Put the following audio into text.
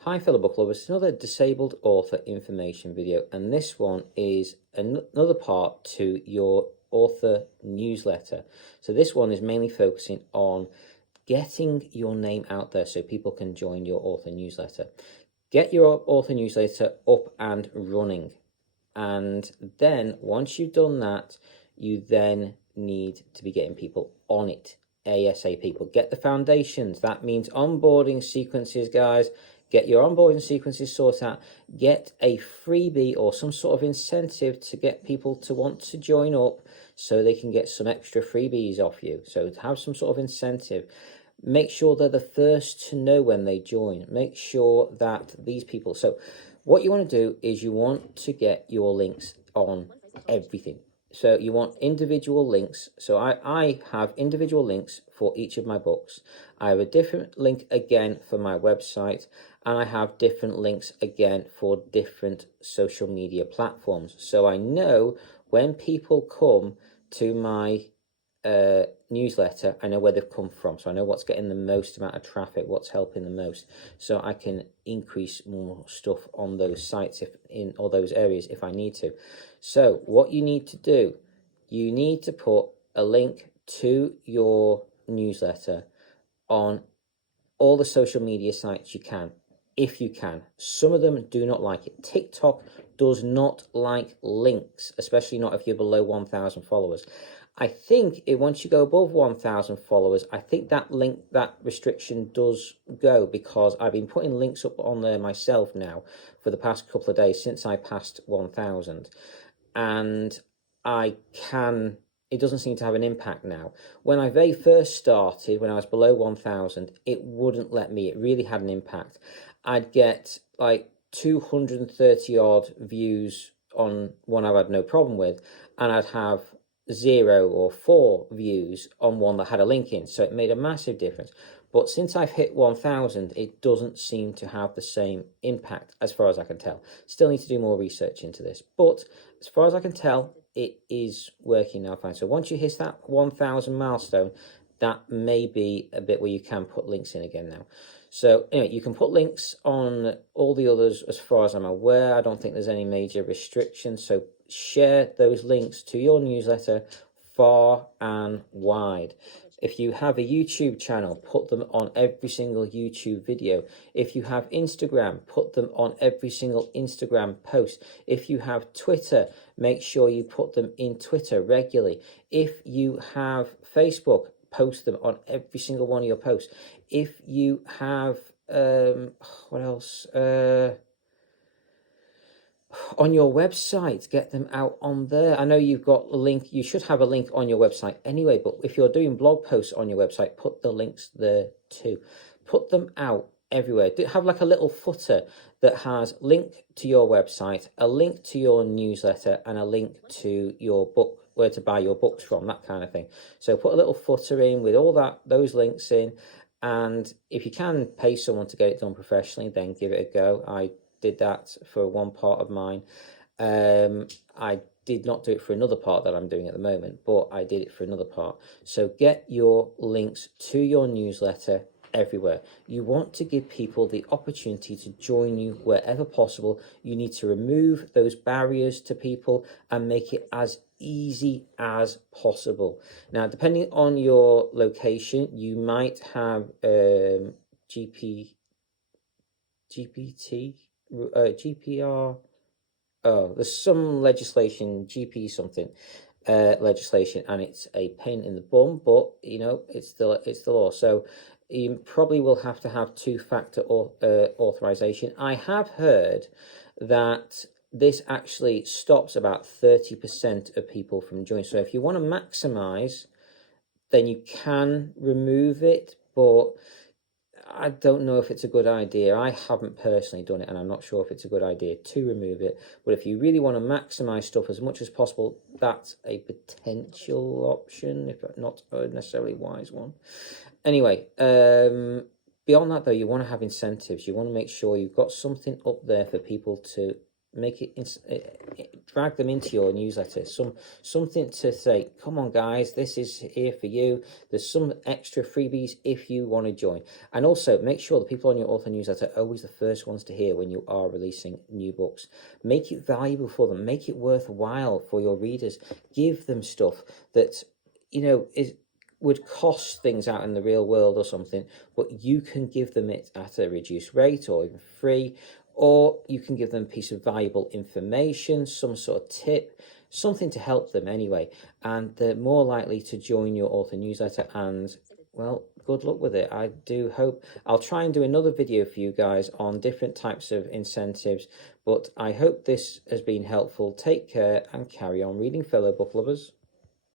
Hi fellow book lovers, another disabled author information video, and this one is another part to your author newsletter. So this one is mainly focusing on getting your name out there so people can join your author newsletter. Get your author newsletter up and running, and then once you've done that, you then need to be getting people on it ASAP. But get the foundations. That means onboarding sequences, guys. Get your onboarding sequences sorted out. Get a freebie or some sort of incentive to get people to want to join up so they can get some extra freebies off you. So have some sort of incentive. Make sure they're the first to know when they join. Make sure that these people... So what you want to do is you want to get your links on everything. So you want individual links. So I have individual links for each of my books. I have a different link again for my website, and I have different links again for different social media platforms. So I know when people come to my newsletter, I know where they've come from, so I know what's getting the most amount of traffic, what's helping the most, so I can increase more stuff on those sites, if in all those areas, if I need to. So what you need to do, you need to put a link to your newsletter on all the social media sites you can, if you can. Some of them do not like it. TikTok does not like links, especially not if you're below 1,000 followers. I think once you go above 1,000 followers, I think that restriction does go, because I've been putting links up on there myself now for the past couple of days since I passed 1,000, and it doesn't seem to have an impact now. When I very first started, when I was below 1,000, it wouldn't let me. It really had an impact. I'd get like 230 odd views on one I've had no problem with, and I'd have 0 or 4 views on one that had a link in. So it made a massive difference. But since I've hit 1,000, it doesn't seem to have the same impact as far as I can tell. Still need to do more research into this. But as far as I can tell, it is working now fine. So once you hit that 1,000 milestone, that may be a bit where you can put links in again now. So anyway, you can put links on all the others as far as I'm aware. I don't think there's any major restrictions. So share those links to your newsletter far and wide. If you have a YouTube channel, put them on every single YouTube video. If you have Instagram, put them on every single Instagram post. If you have Twitter, make sure you put them in Twitter regularly. If you have Facebook, post them on every single one of your posts. If you have, what else? On your website, get them out on there. I know you've got a link. You should have a link on your website anyway, but if you're doing blog posts on your website, put the links there too. Put them out everywhere. Have like a little footer that has link to your website, a link to your newsletter, and a link to your book, where to buy your books from, that kind of thing. So put a little footer in with all those links in, and if you can pay someone to get it done professionally, then give it a go. I did that for one part of mine. I did not do it for another part that I'm doing at the moment, but I did it for another part. So get your links to your newsletter everywhere. You want to give people the opportunity to join you wherever possible. You need to remove those barriers to people and make it as easy as possible. Now, depending on your location, you might have GPR. Oh, there's some legislation, GP something, legislation, and it's a pain in the bum, but you know, it's the law. So you probably will have to have two-factor authorization. I have heard that this actually stops about 30% of people from joining. So if you want to maximize, then you can remove it, but I don't know if it's a good idea. I haven't personally done it, and I'm not sure if it's a good idea to remove it. But if you really want to maximize stuff as much as possible, that's a potential option, if not a necessarily wise one. Anyway, beyond that, though, you want to have incentives. You want to make sure you've got something up there for people to make it drag them into your newsletter. Something to say, come on guys, this is here for you. There's some extra freebies if you want to join. And also make sure the people on your author newsletter are always the first ones to hear when you are releasing new books. Make it valuable for them, make it worthwhile for your readers. Give them stuff that would cost things out in the real world or something, but you can give them it at a reduced rate or even free, or you can give them a piece of valuable information, some sort of tip, something to help them anyway, and they're more likely to join your author newsletter. And well, good luck with it. I do hope I'll try and do another video for you guys on different types of incentives, but I hope this has been helpful. Take care and carry on reading, fellow book lovers.